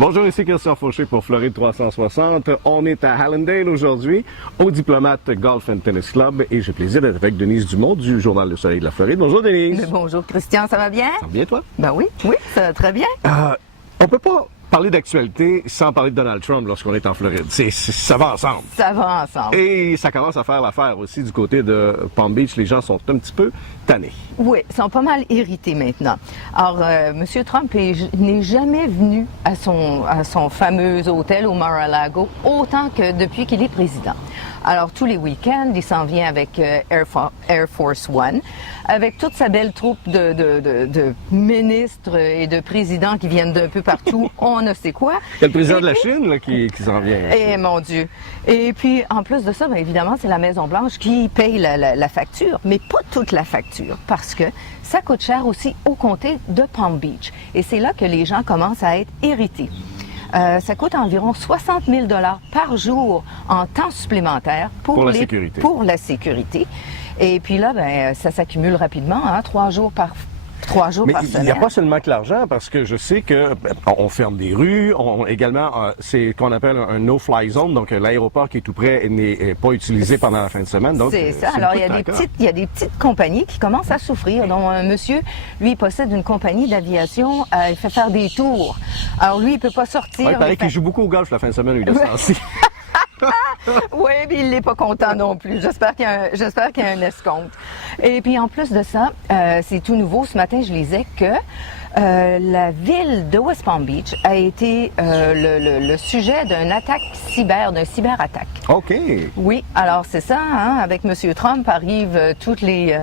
Bonjour, ici Christian Fauché pour Floride 360. On est à Hallandale aujourd'hui, au Diplomate Golf and Tennis Club, et j'ai le plaisir d'être avec Denise Dumont du Journal Le Soleil de la Floride. Bonjour Denise. Bonjour Christian, ça va bien? Ça va bien toi? Ben oui, ça va très bien. On peut pas parler d'actualité sans parler de Donald Trump lorsqu'on est en Floride. Ça va ensemble. Ça va ensemble. Et ça commence à faire l'affaire aussi du côté de Palm Beach. Les gens sont un petit peu tannés. Oui, ils sont pas mal irrités maintenant. Alors, M. Trump n'est jamais venu à son fameux hôtel au Mar-a-Lago autant que depuis qu'il est président. Alors, tous les week-ends, il s'en vient avec Air Force One, avec toute sa belle troupe de ministres et de présidents qui viennent d'un peu partout. On ne sait quoi. Il y a le président de la Chine là, qui s'en vient. Eh mon Dieu. Et puis, en plus de ça, bien évidemment, c'est la Maison-Blanche qui paye la facture, mais pas toute la facture, parce que ça coûte cher aussi au comté de Palm Beach. Et c'est là que les gens commencent à être irrités. Ça coûte environ 60 000 $ par jour en temps supplémentaire pour la sécurité. Et puis là, ben, ça s'accumule rapidement, 3 jours par semaine. Il n'y a pas seulement que l'argent, parce que je sais que on ferme des rues, également, c'est qu'on appelle un no-fly zone, donc l'aéroport qui est tout près n'est pas utilisé pendant la fin de semaine. C'est ça. Alors, il y a des petites compagnies qui commencent à souffrir. Donc, un monsieur, lui, possède une compagnie d'aviation, il fait faire des tours. Alors, lui, il peut pas sortir. Ouais, il paraît qu'il joue beaucoup au golf la fin de semaine, lui, de ce temps-ci. Oui, puis il n'est pas content non plus. J'espère qu'il y a un escompte. Et puis en plus de ça, c'est tout nouveau. Ce matin, je lisais que la ville de West Palm Beach a été le sujet d'une cyberattaque. OK. Oui, alors c'est ça, avec M. Trump arrivent toutes les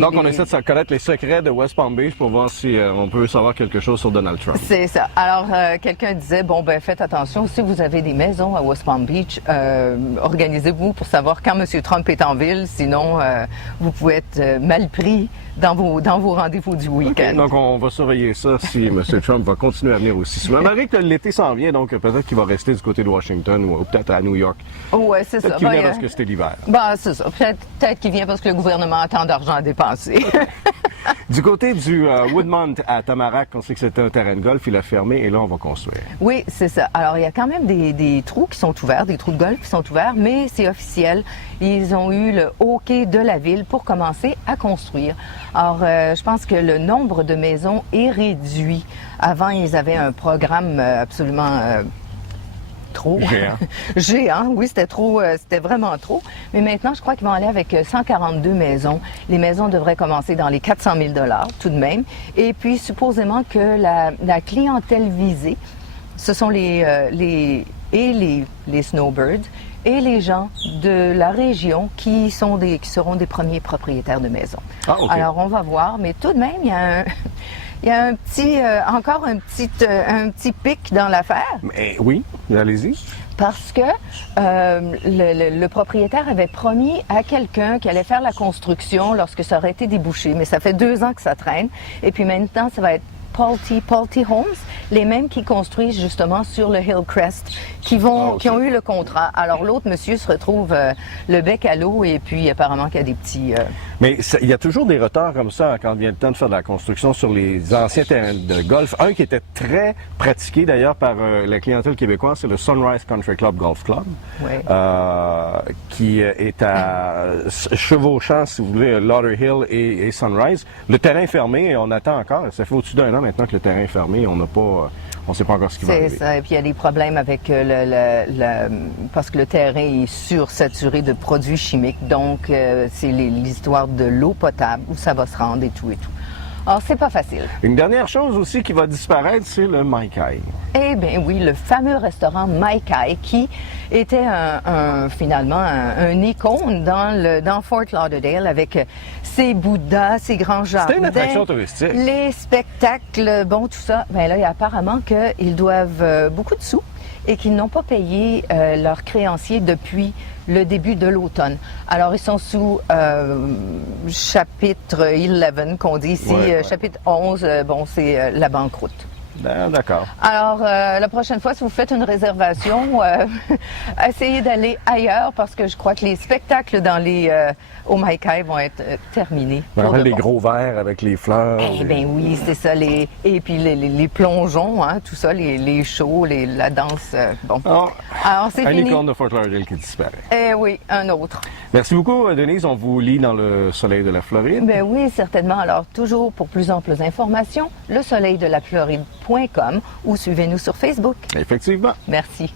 Donc, on essaie de connaître les secrets de West Palm Beach pour voir si on peut savoir quelque chose sur Donald Trump. C'est ça. Alors, quelqu'un disait, faites attention, si vous avez des maisons à West Palm Beach, organisez-vous pour savoir quand M. Trump est en ville, sinon vous pouvez être mal pris dans vos rendez-vous du week-end. Okay, donc, on va surveiller ça si M. Trump va continuer à venir aussi souvent. Malgré que l'été s'en vient, donc peut-être qu'il va rester du côté de Washington ou peut-être à New York. Oui, c'est ça. Peut-être qu'il vient parce que c'était l'hiver. C'est ça. Peut-être qu'il vient parce que le gouvernement a tant d'argent à dépenser. Du côté du Woodmont à Tamarack, on sait que c'était un terrain de golf, il a fermé et là, on va construire. Oui, c'est ça. Alors, il y a quand même des trous qui sont ouverts, des trous de golf qui sont ouverts, mais c'est officiel. Ils ont eu le OK de la ville pour commencer à construire. Alors, je pense que le nombre de maisons est réduit. Avant, ils avaient un programme absolument... trop. Géant, oui, c'était vraiment trop. Mais maintenant, je crois qu'ils vont aller avec 142 maisons. Les maisons devraient commencer dans les 400 000 $ tout de même. Et puis, supposément que la clientèle visée, ce sont les snowbirds et les gens de la région qui seront des premiers propriétaires de maisons. Ah, okay. Alors, on va voir, mais tout de même, il y a encore un petit pic dans l'affaire. Mais oui, allez-y. Parce que le propriétaire avait promis à quelqu'un qu'il allait faire la construction lorsque ça aurait été débouché. Mais ça fait 2 ans que ça traîne. Et puis maintenant, ça va être Pulte Homes, les mêmes qui construisent justement sur le Hillcrest, qui ont eu le contrat. Alors l'autre monsieur se retrouve le bec à l'eau et puis apparemment qu'il y a des petits... Mais il y a toujours des retards comme ça quand vient le temps de faire de la construction sur les anciens terrains de golf. Un qui était très pratiqué d'ailleurs par la clientèle québécoise, c'est le Sunrise Country Club Golf Club, oui. Qui est à chevauchant, si vous voulez, Lauderhill et Sunrise. Le terrain est fermé et on attend encore. Ça fait au-dessus d'un an maintenant que le terrain est fermé. On ne sait pas encore ce qui va arriver. C'est ça. Et puis il y a des problèmes avec parce que le terrain est sursaturé de produits chimiques. Donc c'est l'histoire de l'eau potable où ça va se rendre et tout et tout. Alors, c'est pas facile. Une dernière chose aussi qui va disparaître, c'est le Mai Kai. Eh bien oui, le fameux restaurant Mai Kai qui était finalement un icône dans Fort Lauderdale avec ses bouddhas, ses grands jardins. C'était une attraction touristique. Les spectacles, tout ça. Bien là, il y a apparemment qu'ils doivent beaucoup de sous et qu'ils n'ont pas payé leurs créanciers depuis le début de l'automne. Alors, ils sont sous chapitre 11, qu'on dit ici. Ouais. Chapitre 11, c'est la banqueroute. D'accord. Alors, la prochaine fois, si vous faites une réservation, essayez d'aller ailleurs parce que je crois que les spectacles au Maikai vont être terminés. Je me rappelle les gros verres avec les fleurs. Eh bien oui, c'est ça. Et puis les plongeons, hein, tout ça, les shows, la danse. Bon. Oh, Alors, c'est un fini. icône de Fort Lauderdale qui disparaît. Eh oui, un autre. Merci beaucoup, Denise. On vous lit dans le soleil de la Floride. Ben oui, certainement. Alors, toujours pour plus amples informations, lesoleildelafloride.com ou suivez-nous sur Facebook. Effectivement. Merci.